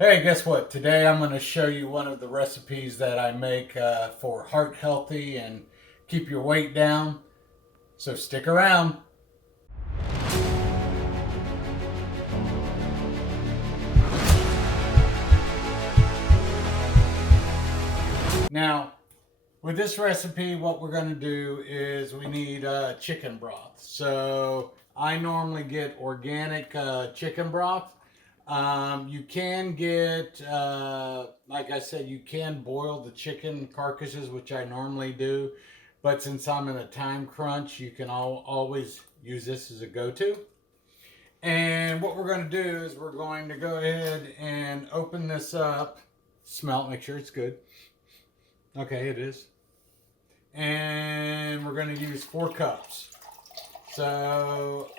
Hey, guess what? Today I'm going to show you one of the recipes that I make for heart healthy and keep your weight down. So stick around. Now, with this recipe, what we're going to do is we need chicken broth. So I normally get organic chicken broth. You can get, like I said, you can boil the chicken carcasses, which I normally do. But since I'm in a time crunch, you can always use this as a go-to. And what we're going to do is we're going to go ahead and open this up. Smell it, make sure it's good. Okay, it is. And we're going to use 4 cups. So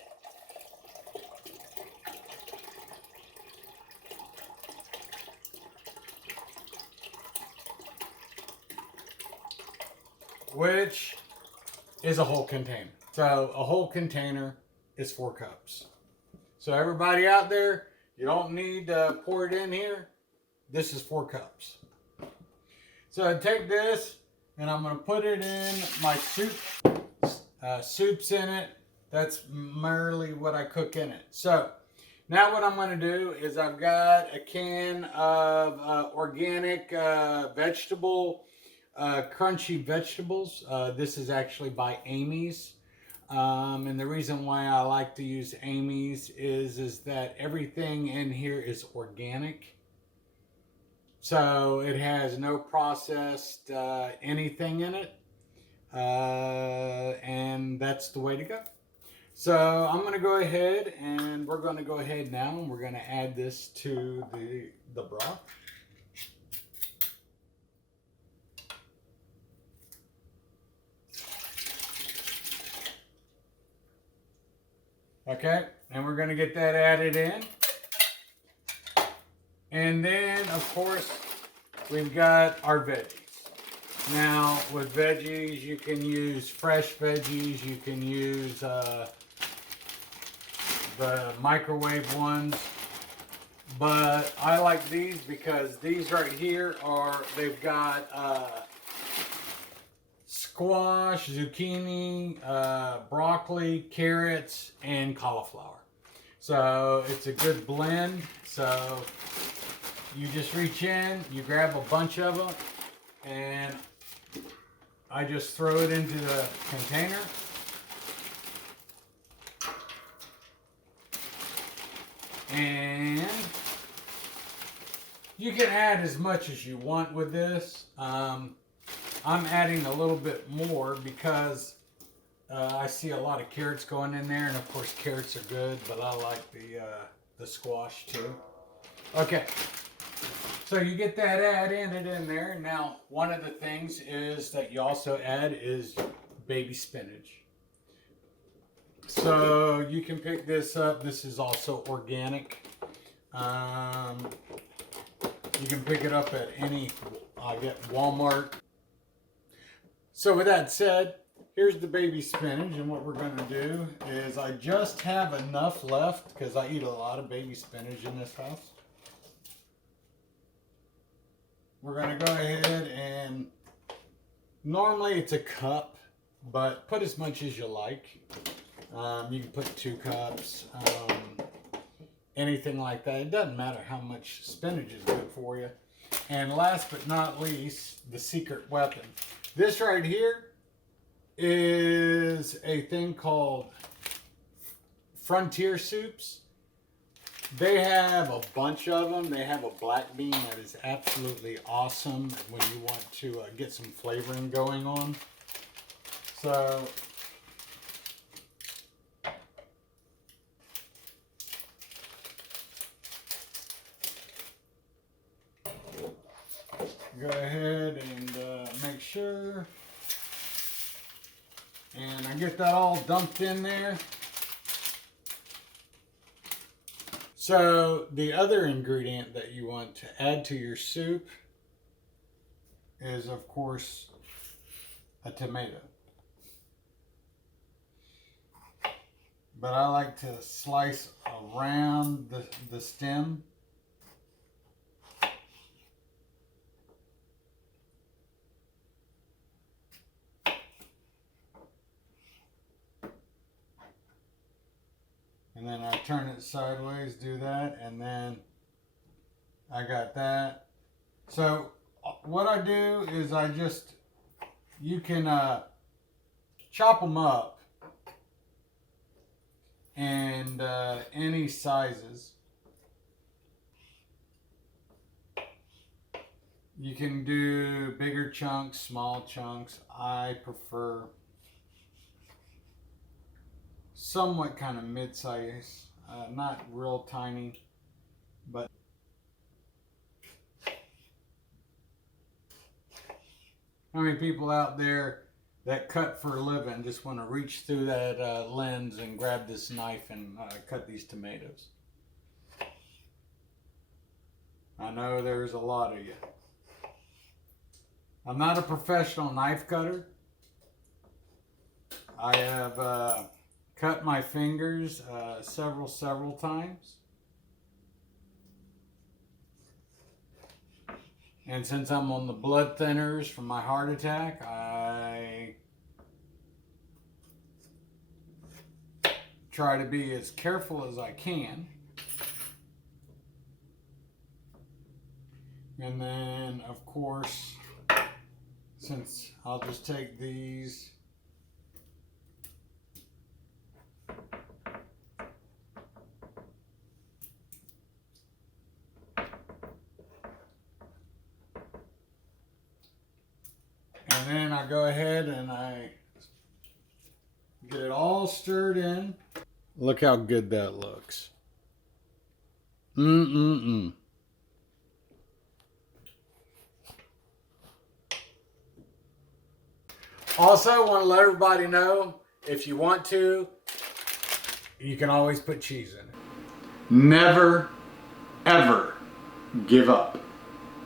which is a whole container. So a whole container is 4 cups. So everybody out there, you don't need to pour it in here. This is 4 cups. So I take this and I'm going to put it in my soup. Soup's in it. That's merely what I cook in it. So now what I'm going to do is I've got a can of organic crunchy vegetables. This is actually by Amy's. And the reason why I like to use Amy's is that everything in here is organic. So it has no processed anything in it. And that's the way to go. So I'm going to go ahead and we're going to go ahead now and we're going to add this to the broth. Okay, and we're going to get that added in. And then, of course, we've got our veggies. Now, with veggies, you can use fresh veggies. You can use the microwave ones. But I like these because these right here they've got squash, zucchini, broccoli, carrots, and cauliflower. So it's a good blend. So you just reach in, you grab a bunch of them, and I just throw it into the container. And you can add as much as you want with this. I'm adding a little bit more because I see a lot of carrots going in there, and of course carrots are good, but I like the squash too. Okay, so you get that added in there. Now, one of the things is that you also add is baby spinach. So you can pick this up. This is also organic. You can pick it up at I get Walmart. So with that said, here's the baby spinach, and what we're going to do is I just have enough left because I eat a lot of baby spinach in this house. We're going to go ahead and normally it's a cup, but put as much as you like. You can put 2 cups, anything like that. It doesn't matter how much spinach is good for you. And last but not least, the secret weapon. This right here is a thing called Frontier Soups. They have a bunch of them. They have a black bean that is absolutely awesome when you want to get some flavoring going on. So go ahead and make sure. And I get that all dumped in there. So the other ingredient that you want to add to your soup is, of course, a tomato. But I like to slice around the stem then I turn it sideways, do that, and then I got that. So what I do is you can chop them up and any sizes. You can do bigger chunks, small chunks. I prefer somewhat kind of mid-size, not real tiny, but how many people out there that cut for a living just want to reach through that lens and grab this knife and cut these tomatoes? I know there's a lot of you. I'm not a professional knife cutter. I have cut my fingers several times. And since I'm on the blood thinners from my heart attack, I try to be as careful as I can. And then, of course, since I'll just take these and then I go ahead and I get it all stirred in. Look how good that looks. Also, I want to let everybody know, if you want to, you can always put cheese in it. Never, ever give up.